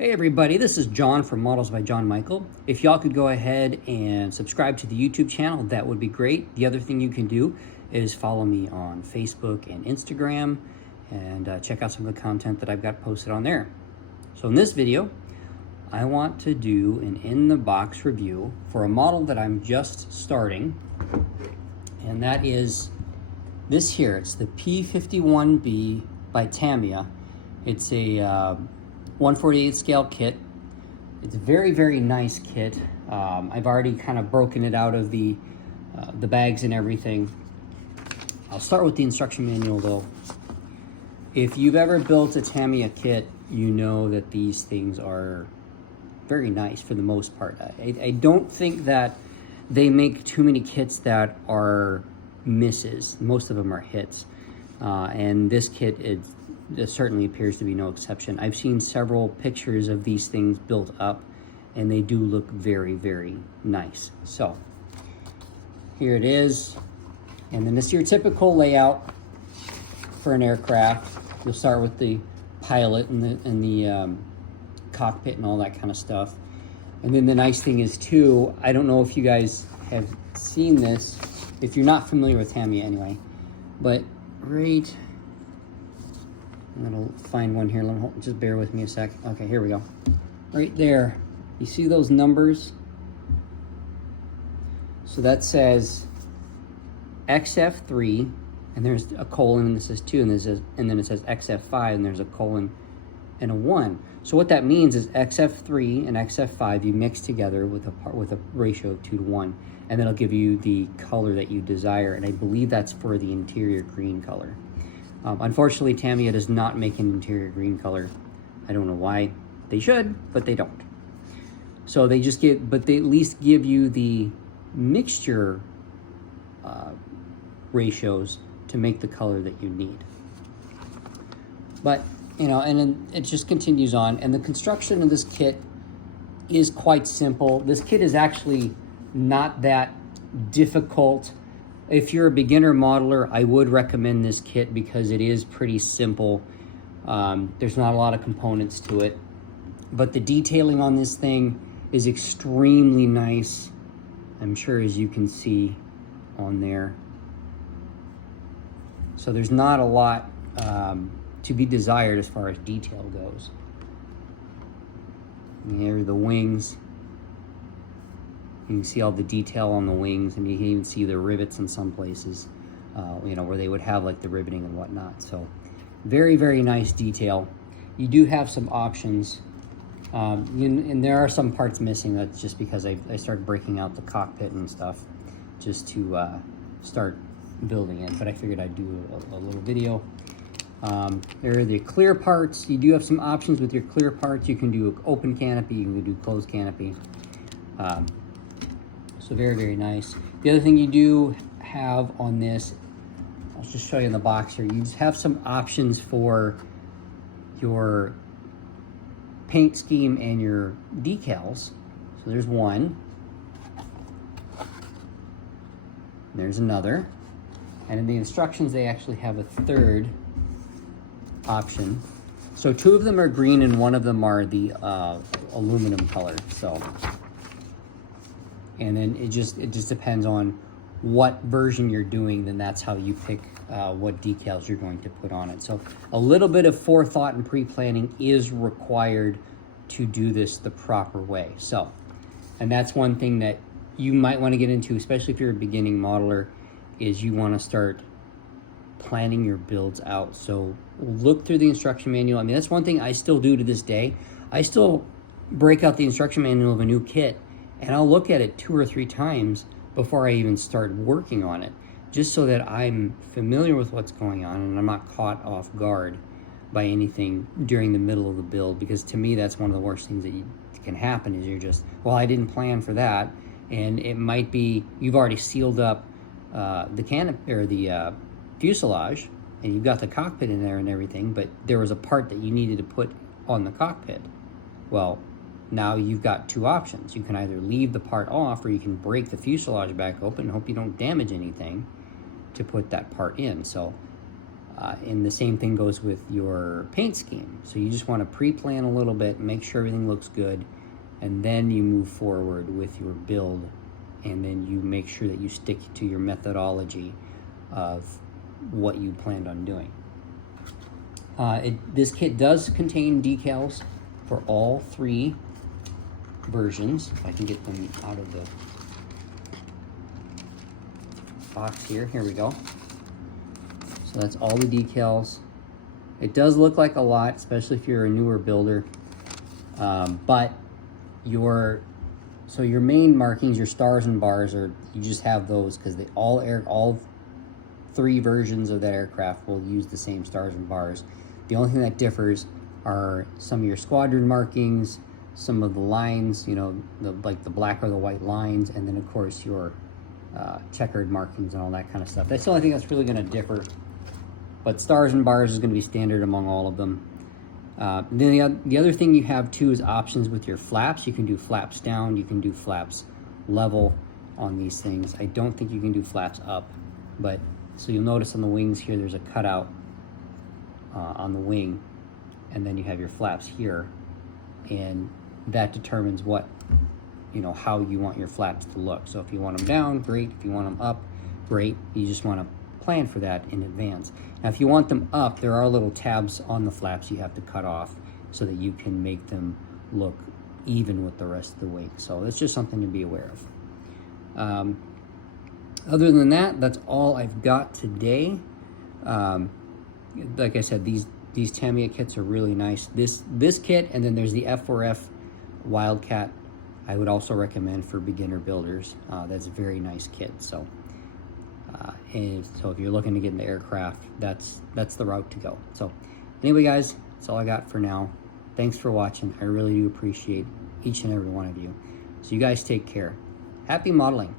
Hey everybody, this is John from Models by John Michael. If y'all could go ahead and subscribe to the YouTube channel, that would be great. The other thing you can do is follow me on Facebook and Instagram and check out some of the content that I've got posted on there. So in this video, I want to do an in-the-box review for a model that I'm just starting, and that is this here. It's the P-51B by Tamiya. It's a 1/48 scale kit. It's a very, very nice kit. I've already kind of broken it out of the bags and everything. I'll start with the instruction manual though. If you've ever built a Tamiya kit, you know that these things are very nice for the most part. I don't think that they make too many kits that are misses. Most of them are hits. And this kit, it certainly appears to be no exception. I've seen several pictures of these things built up, and they do look very, very nice. So here it is, and then this is your typical layout for an aircraft. You'll start with the pilot and the cockpit and all that kind of stuff. And then the nice thing is too, I don't know if you guys have seen this, if you're not familiar with Tamiya anyway, but right, I'm gonna find one here. Just bear with me a sec. Okay, here we go. Right there, you see those numbers? So that says XF3, and there's a colon, and this says 2, and then it says XF5, and there's a colon and a 1. So what that means is XF3 and XF5 you mix together with a ratio of 2 to 1, and that'll give you the color that you desire. And I believe that's for the interior green color. Unfortunately, Tamiya does not make an interior green color. I don't know why. They should, but they don't. So they just but they at least give you the mixture ratios to make the color that you need. But, you know, and then it just continues on. And the construction of this kit is quite simple. This kit is actually not that difficult. If you're a beginner modeler, I would recommend this kit because it is pretty simple. There's not a lot of components to it, but the detailing on this thing is extremely nice. I'm sure, as you can see on there. So there's not a lot to be desired as far as detail goes. And here are the wings. You can see all the detail on the wings, and you can even see the rivets in some places, you know, where they would have like the riveting and whatnot. So very, very nice detail. You do have some options, and there are some parts missing. That's just because I started breaking out the cockpit and stuff just to start building it, but I figured I'd do a little video. There are the clear parts. You do have some options with your clear parts. You can do an open canopy, you can do closed canopy. So very, very nice. The other thing you do have on this, I'll just show you in the box here, you just have some options for your paint scheme and your decals. So there's one. There's another. And in the instructions, they actually have a third option. So 2 of them are green and 1 of them are the aluminum color. So, and then it just depends on what version you're doing, then that's how you pick what decals you're going to put on it. So a little bit of forethought and pre-planning is required to do this the proper way. So, and that's one thing that you might want to get into, especially if you're a beginning modeler, is you want to start planning your builds out. So look through the instruction manual. I mean, that's one thing I still do to this day. I still break out the instruction manual of a new kit, and I'll look at it 2 or 3 times before I even start working on it, just so that I'm familiar with what's going on and I'm not caught off guard by anything during the middle of the build. Because to me, that's one of the worst things that can happen, is you're just, well, I didn't plan for that, and it might be you've already sealed up the canopy or the fuselage, and you've got the cockpit in there and everything, but there was a part that you needed to put on the cockpit. Well, now you've got 2 options. You can either leave the part off, or you can break the fuselage back open and hope you don't damage anything to put that part in. So And the same thing goes with your paint scheme. So you just want to pre-plan a little bit, make sure everything looks good, and then you move forward with your build, and then you make sure that you stick to your methodology of what you planned on doing. This kit does contain decals for all 3 versions. If I can get them out of the box here. Here we go. So that's all the decals. It does look like a lot, especially if you're a newer builder. But your main markings, your stars and bars, you just have those because all 3 versions of that aircraft will use the same stars and bars. The only thing that differs are some of your squadron markings, some of the lines, you know, like the black or the white lines, and then of course your checkered markings and all that kind of stuff. That's the only thing that's really going to differ. But stars and bars is going to be standard among all of them. Then the other thing you have too is options with your flaps. You can do flaps down, you can do flaps level on these things. I don't think you can do flaps up, but so you'll notice on the wings here there's a cutout on the wing, and then you have your flaps here, and that determines what, you know, how you want your flaps to look. So if you want them down, great. If you want them up, great. You just want to plan for that in advance. Now if you want them up, there are little tabs on the flaps you have to cut off so that you can make them look even with the rest of the wing. So that's just something to be aware of. Other than that, that's all I've got today. Like I said, these Tamiya kits are really nice. This kit, and then there's the F4F Wildcat, I would also recommend for beginner builders. That's a very nice kit. So and so if you're looking to get into aircraft, that's the route to go. So anyway, guys, that's all I got for now. Thanks for watching. I really do appreciate each and every one of you. So you guys take care. Happy modeling.